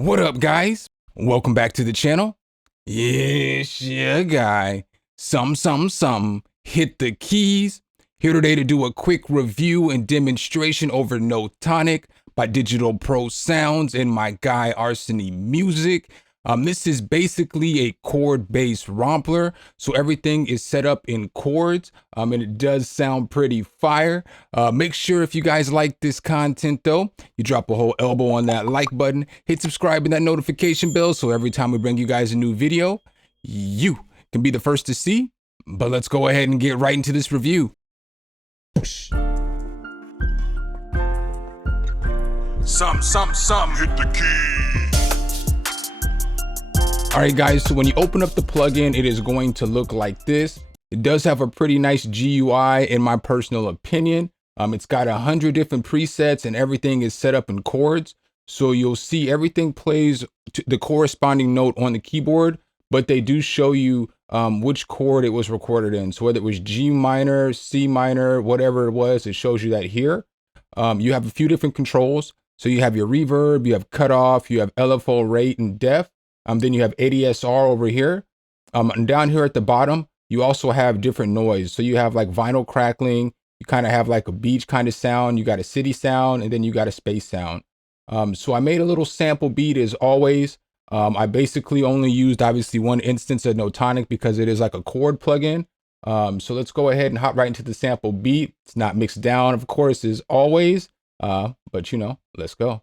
What up, guys? Welcome back to the channel. It's your guy, Hit the keys. Here today to do a quick review and demonstration over Notonik by Digital Pro Sounds and my guy Arsony Music. This is basically a chord-based rompler, so everything is set up in chords, and it does sound pretty fire. Make sure if you guys like this content though, you drop a whole elbow on that like button, hit subscribe and that notification bell so every time we bring you guys a new video, you can be the first to see. But let's go ahead and get right into this review. Hit the key. All right, guys, so when you open up the plugin, it is going to look like this. It does have a pretty nice GUI in my personal opinion. It's got 100 different presets and everything is set up in chords. So you'll see everything plays to the corresponding note on the keyboard, but they do show you which chord it was recorded in. So whether it was G minor, C minor, whatever it was, it shows you that here. You have a few different controls. So you have your reverb, you have cutoff, you have LFO rate and depth. Then you have ADSR over here. And down here at the bottom, you also have different noise. So you have like vinyl crackling, you kind of have like a beach kind of sound, you got a city sound, and then you got a space sound. So I made a little sample beat as always. I basically only used obviously one instance of Notonik because it is like a chord plugin. So let's go ahead and hop right into the sample beat. It's not mixed down, of course, as always, but you know, let's go.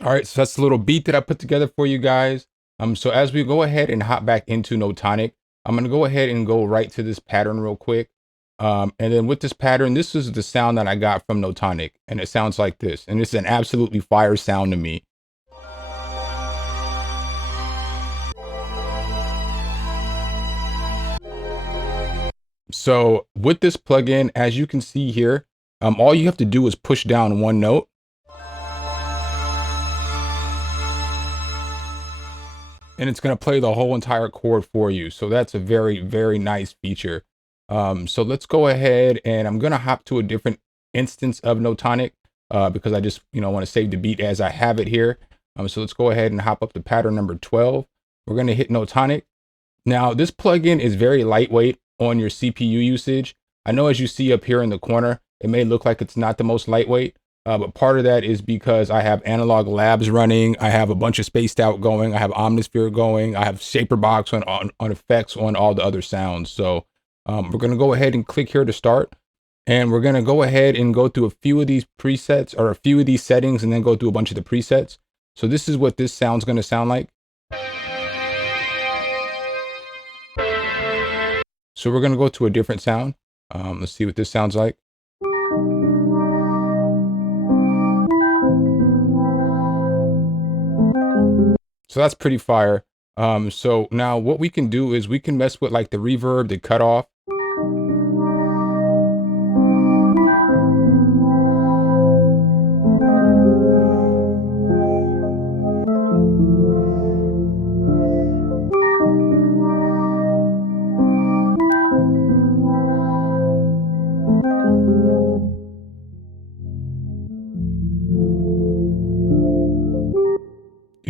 All right, so that's a little beat that I put together for you guys. So as we go ahead and hop back into Notonik, I'm gonna go ahead and go right to this pattern real quick. And then with this pattern, this is the sound that I got from Notonik, and it sounds like this. And it's an absolutely fire sound to me. So with this plugin, as you can see here, all you have to do is push down one note. And it's going to play the whole entire chord for you. So that's a very, very nice feature. So let's go ahead and I'm going to hop to a different instance of Notonik because I just, want to save the beat as I have it here. So let's go ahead and hop up to pattern number 12. We're going to hit Notonik. Now this plugin is very lightweight on your CPU usage. I know as you see up here in the corner, it may look like it's not the most lightweight. But part of that is because I have Analog Labs running. I have a bunch of Spaced Out going. I have Omnisphere going. I have Shaperbox on effects on all the other sounds. So we're going to go ahead and click here to start. And we're going to go ahead and go through a few of these presets or a few of these settings and then go through a bunch of the presets. So this is what this sound's going to sound like. So we're going to go to a different sound. Let's see what this sounds like. So that's pretty fire. So now what we can do is we can mess with like the reverb, the cutoff.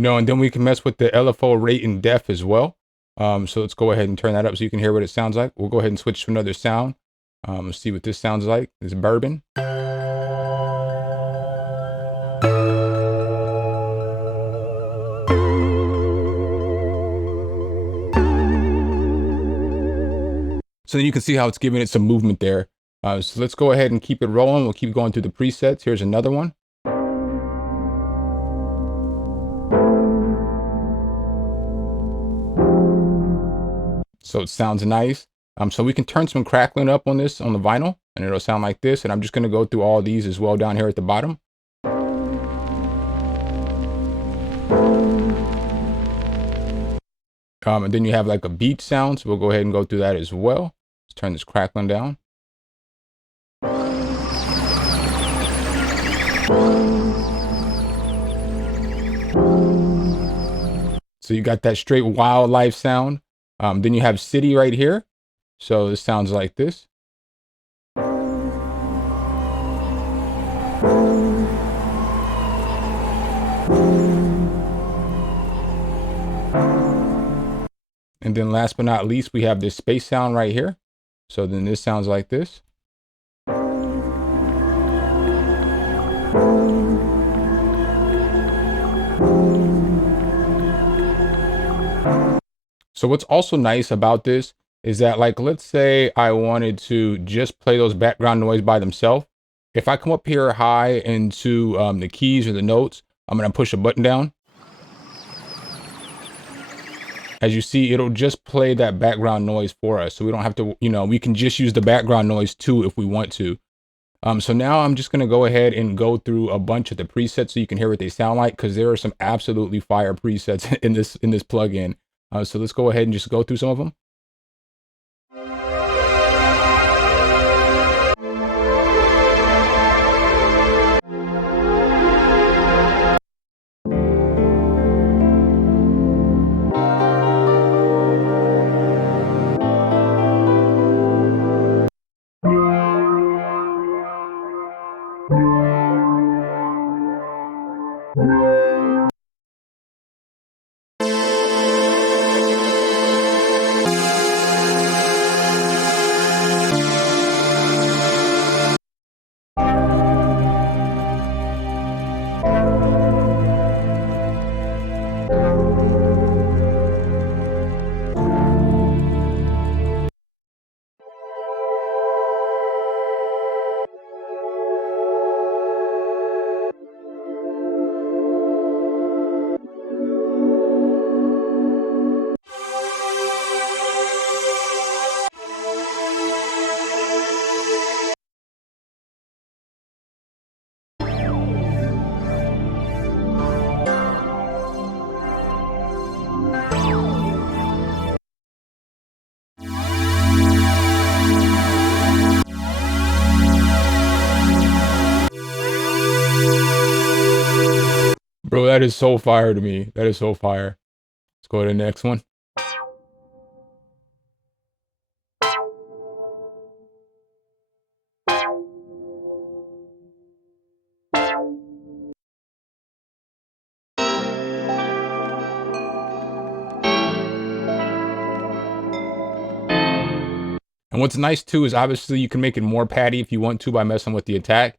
And then we can mess with the LFO rate and depth as well. So let's go ahead and turn that up so you can hear what it sounds like. We'll go ahead and switch to another sound. Let's see what this sounds like. It's bourbon. So then you can see how it's giving it some movement there. So let's go ahead and keep it rolling. We'll keep going through the presets. Here's another one. So it sounds nice. So we can turn some crackling up on this on the vinyl, and it'll sound like this. And I'm just gonna go through all these as well down here at the bottom. And then you have like a beat sound, so we'll go ahead and go through that as well. Let's turn this crackling down. So you got that straight wildlife sound. Then you have city right here. So this sounds like this. And then last but not least, we have this space sound right here. So then this sounds like this. So what's also nice about this is that, like, let's say I wanted to just play those background noise by themselves. If I come up here high into the keys or the notes, I'm going to push a button down. As you see, it'll just play that background noise for us. So we don't have to, we can just use the background noise too if we want to. So now I'm just going to go ahead and go through a bunch of the presets so you can hear what they sound like, because there are some absolutely fire presets in this plugin. So let's go ahead and just go through some of them. Bro, that is so fire to me. That is so fire. Let's go to the next one. And what's nice too is obviously you can make it more patty if you want to by messing with the attack.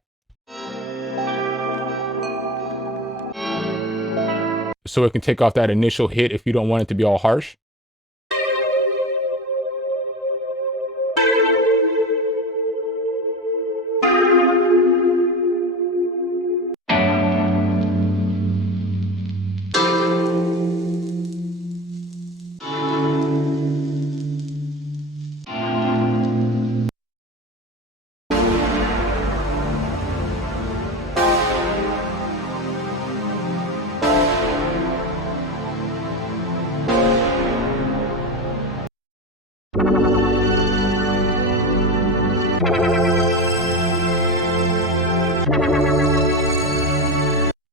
So it can take off that initial hit if you don't want it to be all harsh.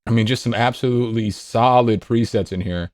I mean, just some absolutely solid presets in here.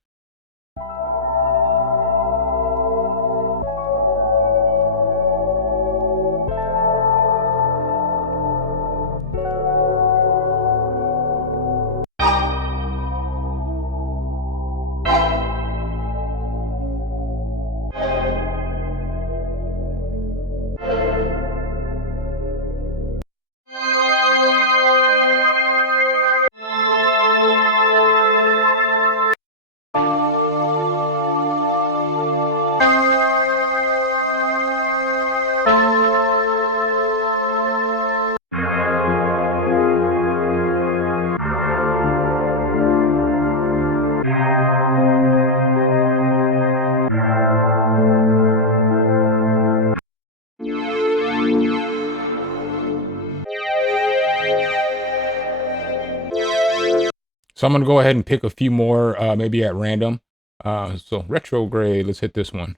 So I'm gonna go ahead and pick a few more, maybe at random. So retrograde, let's hit this one.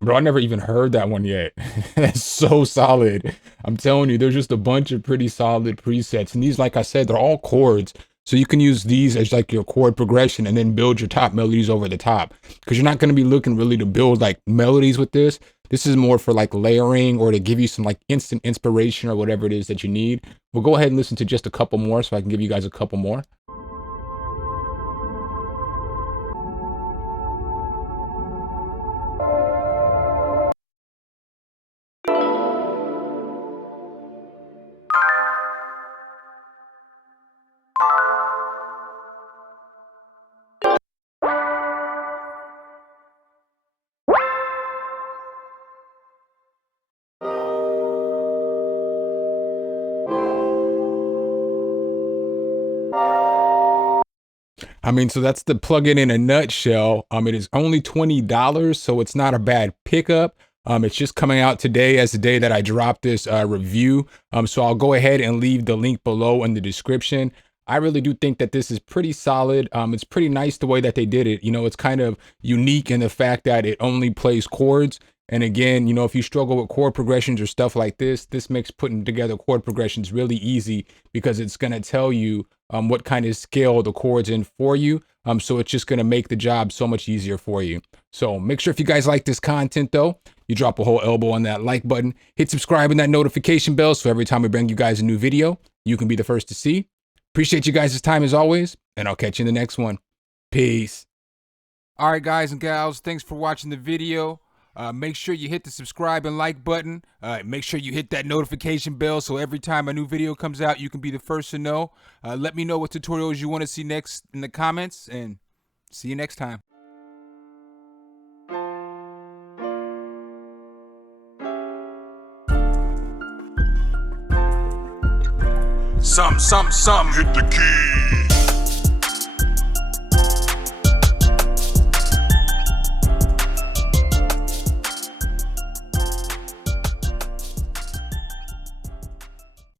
Bro, I never even heard that one yet. That's so solid. I'm telling you, there's just a bunch of pretty solid presets. And these, like I said, they're all chords. So you can use these as like your chord progression and then build your top melodies over the top. Because you're not going to be looking really to build like melodies with this. This is more for like layering or to give you some like instant inspiration or whatever it is that you need. We'll go ahead and listen to just a couple more so I can give you guys a couple more. I mean, so that's the plugin in a nutshell. It is only $20, so it's not a bad pickup. It's just coming out today as the day that I dropped this review. So I'll go ahead and leave the link below in the description. I really do think that this is pretty solid. It's pretty nice the way that they did it. You know, it's kind of unique in the fact that it only plays chords. And again, you know, if you struggle with chord progressions or stuff like this makes putting together chord progressions really easy because it's going to tell you what kind of scale the chord's in for you. So it's just going to make the job so much easier for you. So make sure if you guys like this content though, you drop a whole elbow on that like button, hit subscribe and that notification bell so every time we bring you guys a new video, you can be the first to see. Appreciate you guys' time as always, and I'll catch you in the next one. Peace. All right, guys and gals, thanks for watching the video. Make sure you hit the subscribe and like button. Make sure you hit that notification bell so every time a new video comes out, you can be the first to know. Let me know what tutorials you want to see next in the comments, and see you next time. Some, hit the key.